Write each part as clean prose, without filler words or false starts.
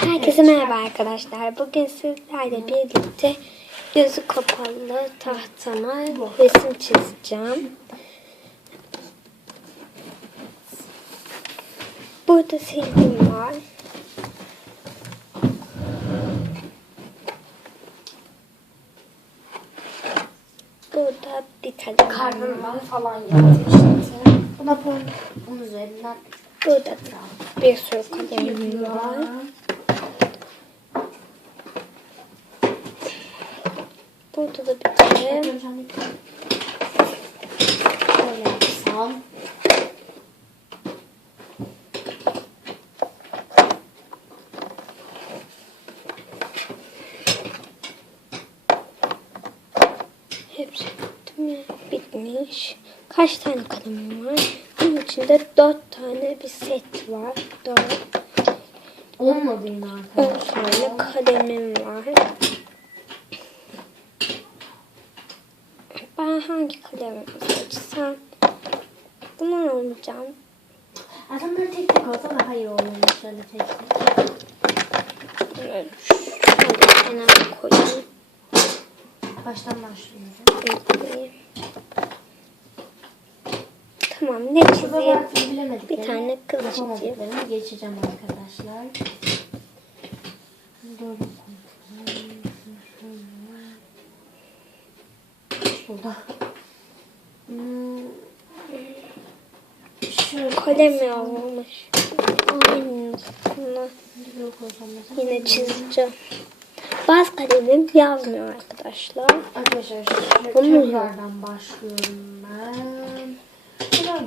Herkese merhaba arkadaşlar. Bugün sizlerle birlikte gözü kapalı tahtama resim çizeceğim. Burada silgim var. Burada bir kalem Karnım var falan yazmıştı. Buna bunun üzerinden Burada bir sürü kalemim var. Burada da bir kalem. Böyle yapsam. Hepsi bitti mi? Bitmiş. Kaç tane kalemim var? Bunun içinde 4 tane bir set var. 4. Olmadığını 10 arkadaşlar. tane kalemim var. Ben hangi kalemi seçsem? Bunu alacağım. Aslında böyle tek tek olsa daha iyi olur. Şöyle tek tek. Evet, şöyle kenara koyayım. Baştan başlıyorum. Bekleyin. Tamam, ne çizeyim? Bir tane kız çizeyim. Yapamadıklarımı geçeceğim arkadaşlar. Doğru. Burada. Şöyle Kalem yazılmış. Aynısını yine çizeceğim. Bazı kalemim yazmıyor arkadaşlar. Arkadaşlar Bunu tekrardan başlıyorum ben.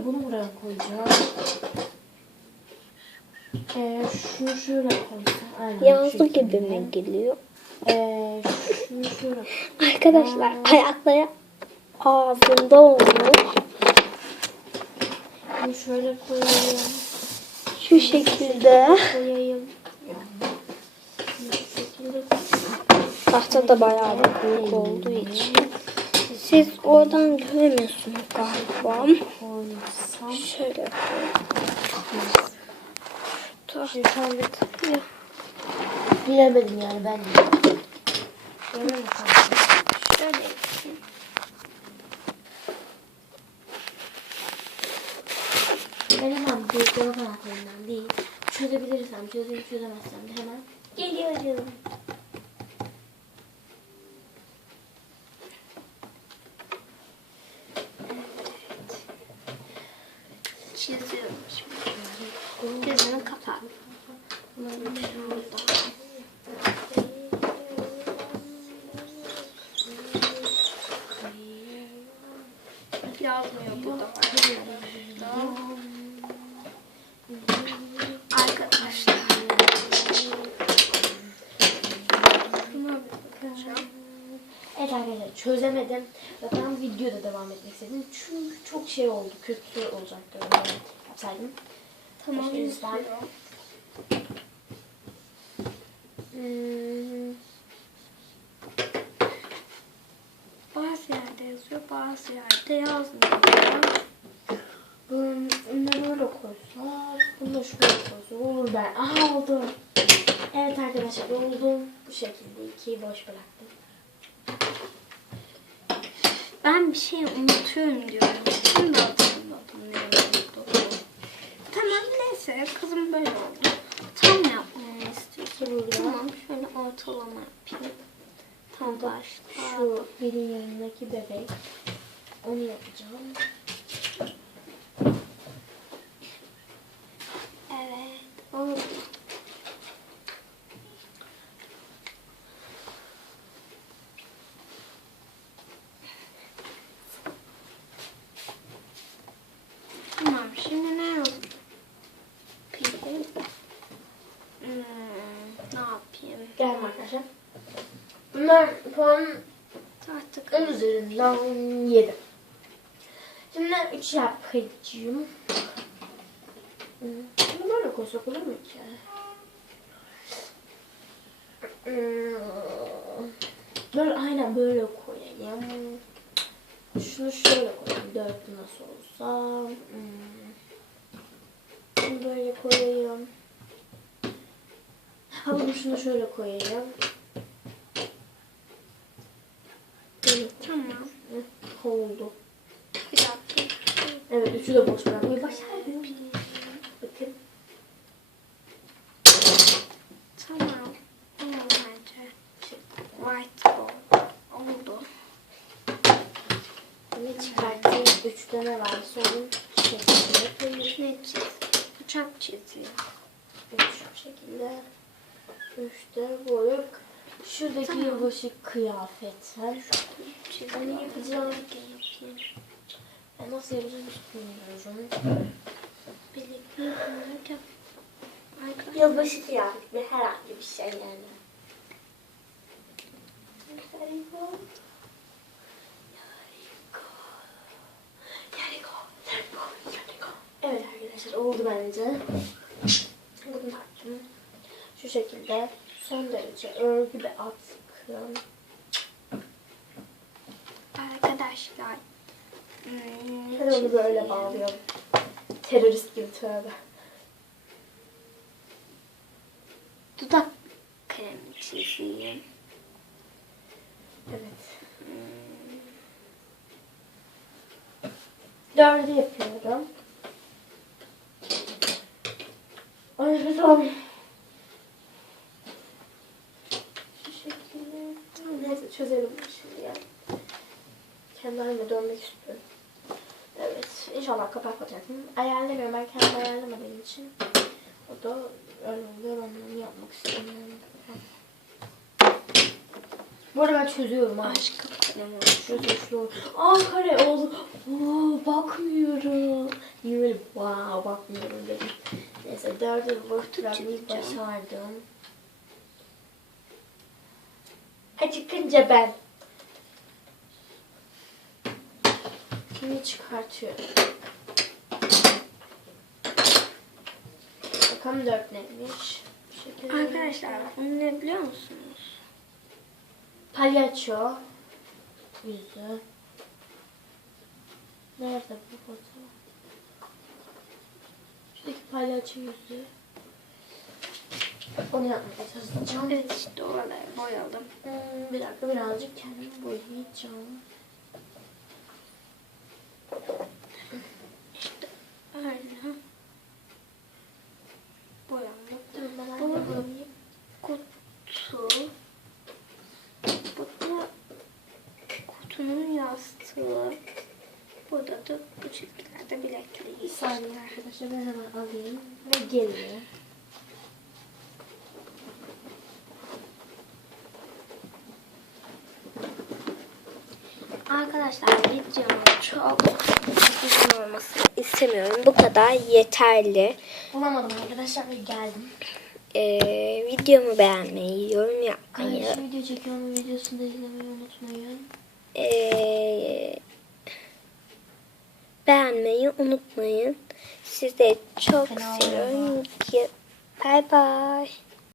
Bunu buraya koyacağım. Şunu şöyle koysam. Aynen, Yazdı gibi mi geliyor? Şunu şöyle. Arkadaşlar ayakları ağzında olmuş. Bunu şöyle koyayım. Şu şekilde. Koyayım. Tahta da bayağı bir büyük olduğu için. Siz oradan göremiyorsunuz galiba. Koysam. Şöyle koyayım. Ya. Bilemedim yani ben de. Bilemedim. Şöyle yapayım. Ben hemen büyükleme kanatlarından değil. Çözebilirsem çözeyim, çözemezsem de hemen geliyorum. Çiziyorum şimdi. Gözünü kapat. Yazmıyor bu da var. Arkadaşlar. Evet arkadaşlar çözemedim. Ve ben videoda devam etmek istedim. Çünkü çok şey oldu. Kötü olacaktı. Öyle yapsaydım. Tamam. O yüzden. Bazı yerde yazıyor, bazı yerde yazmıyor. Bunu böyle koysak. Bunu da şuraya koysak. Olur ben. Aha oldu. Evet arkadaşlar oldu. Bu şekilde ikiyi boş bıraktım. Ben bir şey unutuyorum diyorum. Şimdi hatırladım ne unuttum. Tamam neyse kızım böyle oldu. Tam yapmamı istiyorsun. Tamam şöyle ortalama yapayım. Tam başla. Şu benim yanındaki bebek. Onu yapacağım. Evet oldu. Tamam şimdi ne yapayım? Ne yapayım? Gelme arkadaşlar. Bunlar puan Tahta 10 üzerinden 7. Şimdi 3 yapacağım. Bunu böyle koysak olur mu ki? Böyle aynen böyle koyayım. Şunu şöyle koyayım. 4 nasıl olsa. Bunu böyle koyayım. Havumu şunu şöyle koyayım. Böyle Tamam. oldu. Bir dakika. Evet, üçü de boş bırakmayı başardım. Bakın. Tamam. Oldu bence. Whiteboard. Oldu. Ne çıkartayım? Üçte ne var? Sonun şeklinde koyayım. Ne çiz? Uçak çiziyor. Üç bu şekilde. Üçte boyuk. Şuradaki Tamam. yılbaşı kıyafetler. Çiziyor. Ben yapacağım. Ben nasıl yapacağım hiç bilmiyorum. Birlikte yaparken. Yılbaşı kıyafetleri herhangi bir şey yani. Evet arkadaşlar oldu bence. Bunu taktım. Şu şekilde son derece örgü ve atkım. Arkadaşlar. Hadi onu böyle bağlayalım. Terörist gibi tövbe. Dudak kremi çizeyim. Evet. Dördü yapıyorum. Ay tamam. Şu şekilde. Neyse çözelim bunu şimdi ya. Kendi halime dönmek istiyorum. Evet. İnşallah kapatmayacaksın. Ayarlamıyorum. Ben kendim ayarlamadığım için. O da öyle oluyor. Ben onu yapmak istemiyorum. Bu arada ben çözüyorum ha. Başka kalem Şu. Kare oldu. Bakmıyorum. Niye böyle bakmıyorum dedim. Neyse dördü bırakmayı başardım. Acıkınca ben. Şimdi çıkartıyorum. Bakalım dört neymiş. Bu şekilde. Arkadaşlar bunu ne biliyor musunuz? Palyaço. Yüzü. Nerede bu fotoğraf? Şuradaki palyaço yüzü. Onu yapmaya çalışacağım. Evet işte oraları boyadım. Bir dakika birazcık kendimi boyayacağım. İşte öyle. Boyandım. Ben Bu boyayayım. kutu. Bu da kutunun yastığı. Burada da bu şekillerde bilekliği. Bir saniye arkadaşlar ben hemen alayım ve geliyor. Arkadaşlar videomu çok uzun olmasını istemiyorum. Bu kadar yeterli. Bulamadım arkadaşlar ve geldim. Videomu beğenmeyi, yorum yapmayı, Kardeşim video çekiyorum. Videosunu da izlemeyi unutmayın. beğenmeyi unutmayın. Sizi çok Fena seviyorum. Bye bye.